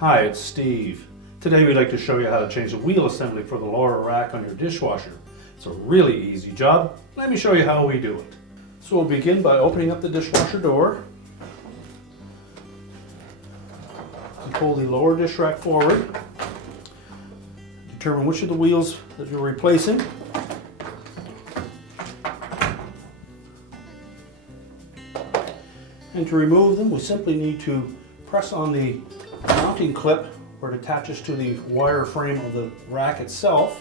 Hi, it's Steve. Today we'd like to show you how to change the wheel assembly for the lower rack on your dishwasher. It's a really easy job. Let me show you how we do it. So we'll begin by opening up the dishwasher door. You pull the lower dish rack forward. Determine which of the wheels that you're replacing. And to remove them, we simply need to press on the mounting clip where it attaches to the wire frame of the rack itself.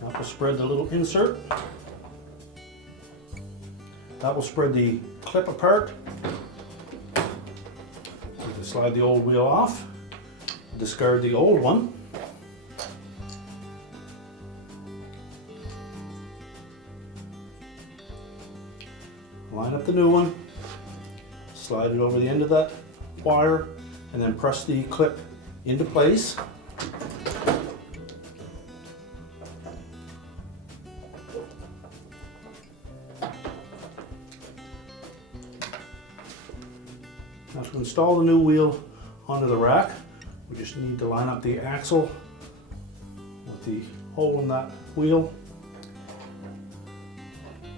That will spread the little insert. That will spread the clip apart. You can slide the old wheel off, discard the old one. Line up the new one, slide it over the end of that wire, and then press the clip into place. Now to install the new wheel onto the rack, we just need to line up the axle with the hole in that wheel,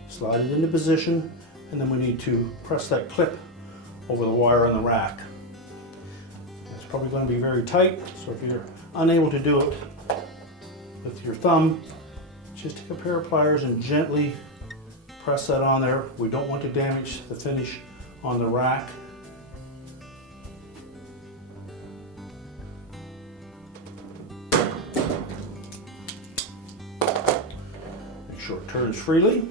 slide it into position, and then we need to press that clip over the wire on the rack. It's probably going to be very tight, so if you're unable to do it with your thumb, just take a pair of pliers and gently press that on there. We don't want to damage the finish on the rack. Make sure it turns freely.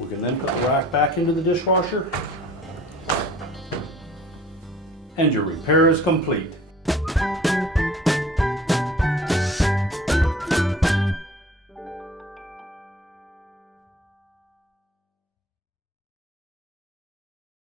We can then put the rack back into the dishwasher, and your repair is complete.